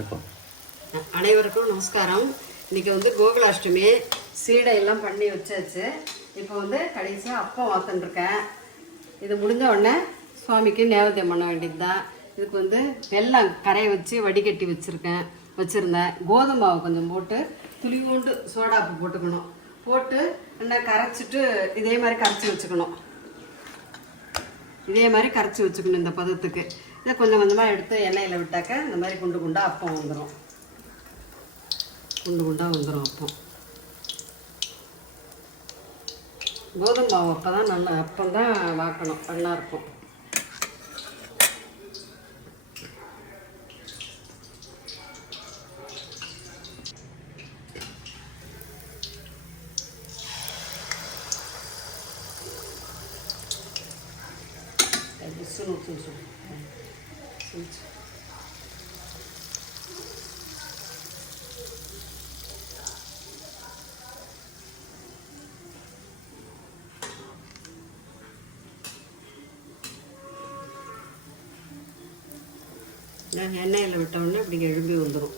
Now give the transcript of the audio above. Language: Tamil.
இருக்கோம் அனைவருக்கும் நமஸ்காரம். இன்றைக்கி வந்து கோகுலாஷ்டமி சீடை எல்லாம் பண்ணி வச்சாச்சு. இப்போ வந்து கடைசியாக அப்பம் வாத்துன்ட்ருக்கேன் இது முடிஞ்ச உடனே சுவாமிக்கு நேவத்தியம் பண்ண வேண்டியது தான் இதுக்கு வந்து வெள்ளம் கரையை வச்சு வடிகட்டி வச்சுருக்கேன். வச்சுருந்தேன். கோதுமை மாவு கொஞ்சம் போட்டு துளி பூண்டு சோடாப்பு போட்டுக்கணும். போட்டு என்ன கரைச்சிட்டு இதே மாதிரி கரைச்சி வச்சுக்கணும். இதே மாதிரி கரைச்சி வச்சுக்கணும் இந்த பதத்துக்கு. இதை கொஞ்சம் கொஞ்சமாக எடுத்து எண்ணெயில் விட்டாக்க இந்த மாதிரி குண்டு குண்டாக அப்பம் வந்துடும் குண்டு குண்டாக வந்துடும் அப்பம். கோதுமை மாவு அப்போ தான் நல்லா அப்பம் தான் வாக்கணும். நல்லா இருக்கும். சுடு சுடு சுடு சுடு நான் எண்ணெயில் விட்ட உடனே இப்படி எழும்பி வந்துடும்